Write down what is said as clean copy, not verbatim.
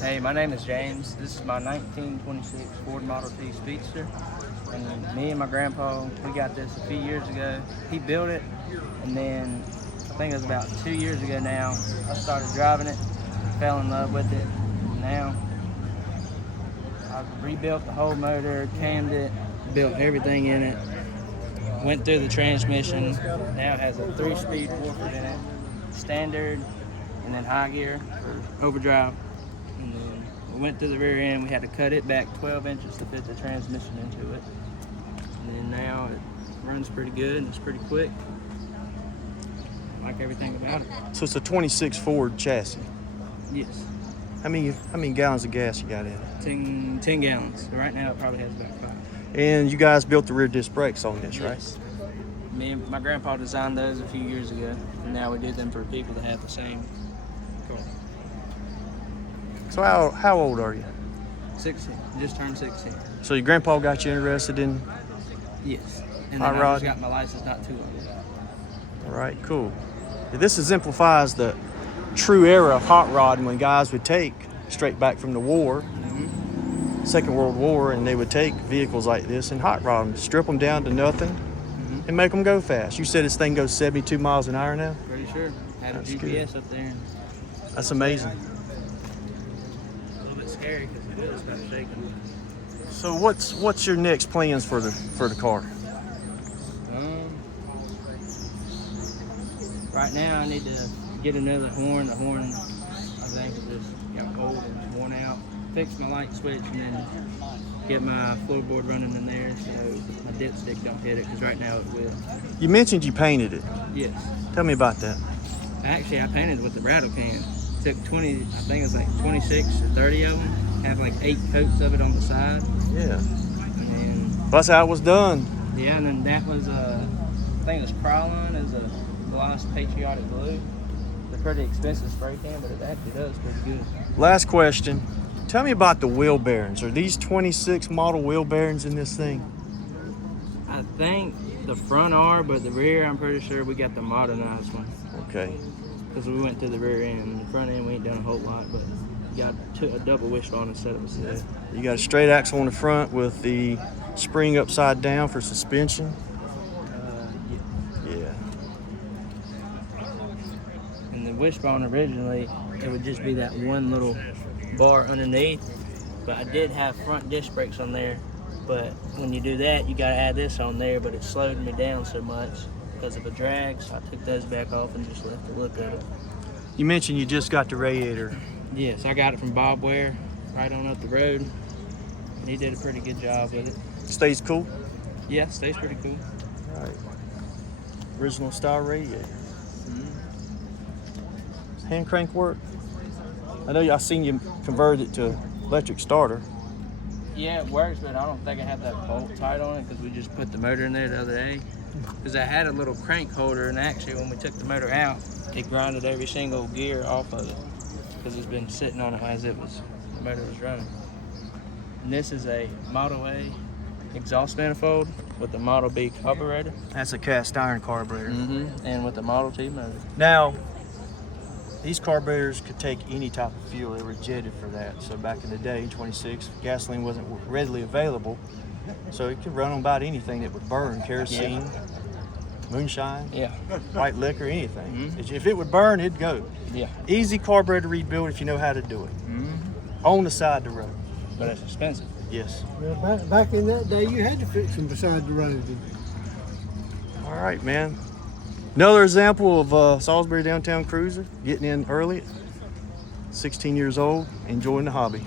Hey, my name is James. This is my 1926 Ford Model T Speedster. And me and my grandpa, we got this a few years ago. He built it, and then I think it was about 2 years ago now, I started driving it, fell in love with it. Now, I've rebuilt the whole motor, cammed it, built everything in it, went through the transmission. Now it has a 3-speed Wooford in it, standard, and then high gear for overdrive. And then we went to the rear end. We had to cut it back 12 inches to fit the transmission into it. And then now it runs pretty good and it's pretty quick. I like everything about it. So it's a 26 Ford chassis. Yes. How many gallons of gas you got in it? 10 gallons. Right now it probably has about 5. And you guys built the rear disc brakes on this, right? Yes. Me and my grandpa designed those a few years ago, and now we do them for people that have the same car. So how old are you? 16. Just turned 16. So your grandpa got you interested in? Yes. And Hot then I rod? just got my license not too long ago. All right, cool. This exemplifies the true era of hot rodding when guys would take straight back from the war, Second World War, and they would take vehicles like this and hot rod them, strip them down to nothing, and make them go fast. You said this thing goes 72 miles an hour now? Pretty sure. Had a That's GPS up there. And That's amazing. a little bit scary because it is about shaking. So what's your next plans for the car? Right now I need to get another horn. The horn, I think, is just got old and worn out. Fix my light switch and then get my floorboard running in there so my dipstick don't hit it, because right now it will. You mentioned you painted it. Yes. Tell me about that. Actually, I painted with the rattle can. Took 20, I think it was like 26 or 30 of them. Have like 8 coats of it on the side. Yeah. And then, That's how it was done. yeah, and then that was, I think it was Krylon as a gloss patriotic blue. It's a pretty expensive spray can, but it actually does pretty good. Last question. Tell me about the wheel bearings. Are these 26 model wheel bearings in this thing? I think the front are, but the rear, I'm pretty sure we got the modernized one. Okay. Because we went to the rear end. The front end, we ain't done a whole lot, but got a double wishbone instead of a set. You got a straight axle on the front with the spring upside down for suspension. Yeah. And the wishbone originally, it would just be that one little bar underneath, but I did have front disc brakes on there, but when you do that you got to add this on there, but it slowed me down so much because of the drag, so I took those back off and just left the look of it. You mentioned you just got the radiator. Yes, I got it from Bob Ware right on up the road, and he did a pretty good job with it. Stays cool? Yeah, stays pretty cool. All right. Original style radiator. Hand crank work? I know I seen you convert it to electric starter. Yeah, it works, but I don't think I have that bolt tight on it because we just put the motor in there the other day. Because I had a little crank holder, and actually when we took the motor out, it grinded every single gear off of it because it's been sitting on it as the motor was running. And this is a Model A exhaust manifold with the Model B carburetor. That's a cast iron carburetor. And with the Model T motor. Now, these carburetors could take any type of fuel. They were jetted for that. So back in the day, 26, gasoline wasn't readily available. So it could run on about anything that would burn, kerosene, moonshine, white liquor, anything. If it would burn, it'd go. Yeah. Easy carburetor rebuild if you know how to do it. On the side of the road. But it's expensive. Yes. Well, back in that day, you had to fix them beside the road. All right, man. Another example of a Salisbury downtown cruiser, getting in early, 16 years old, enjoying the hobby.